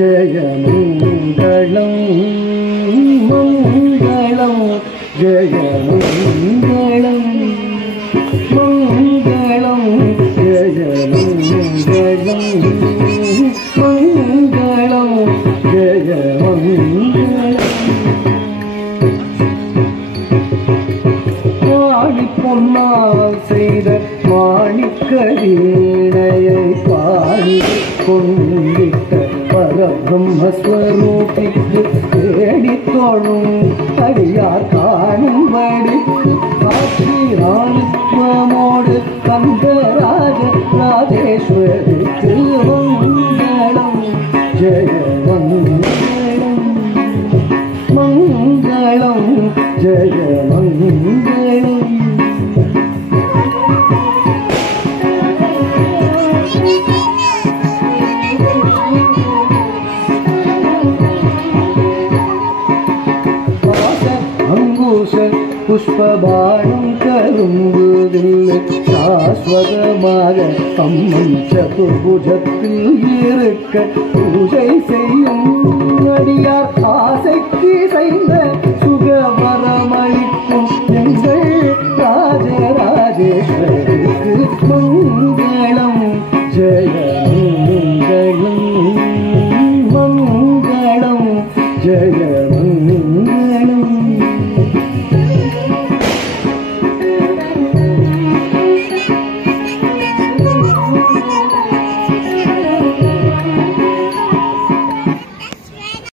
ஜெய மங்களம் மங்களம் ஜெய மங்களம் மங்களம் ஜெய மங்களம் மங்களம் ஜெய மங்களம் மாணி பொன்னால் செய்த மாணிக்க வீணையை பாடி கொண்டிட்ட பரபிரம்மஸ்வரூபிக்கு தேடி தோழும் அடியார் காணும்படிக்கு காட்சி ராணித்வமோடு கந்தராஜ ராஜேஸ்வரிக்கு மங்களம் ஜெய மங்களம் மங்களம் ஜெய மங்களம் புஷ்பபாணம் கரும்புதில் சாஸ்வதமாக அம்மன் சதுர்புஜத்தில் இருக்க பூஜை செய்யும் அடியார் ஆசைக்கு செய்த சுகவரமளிக்கும் எங்கள்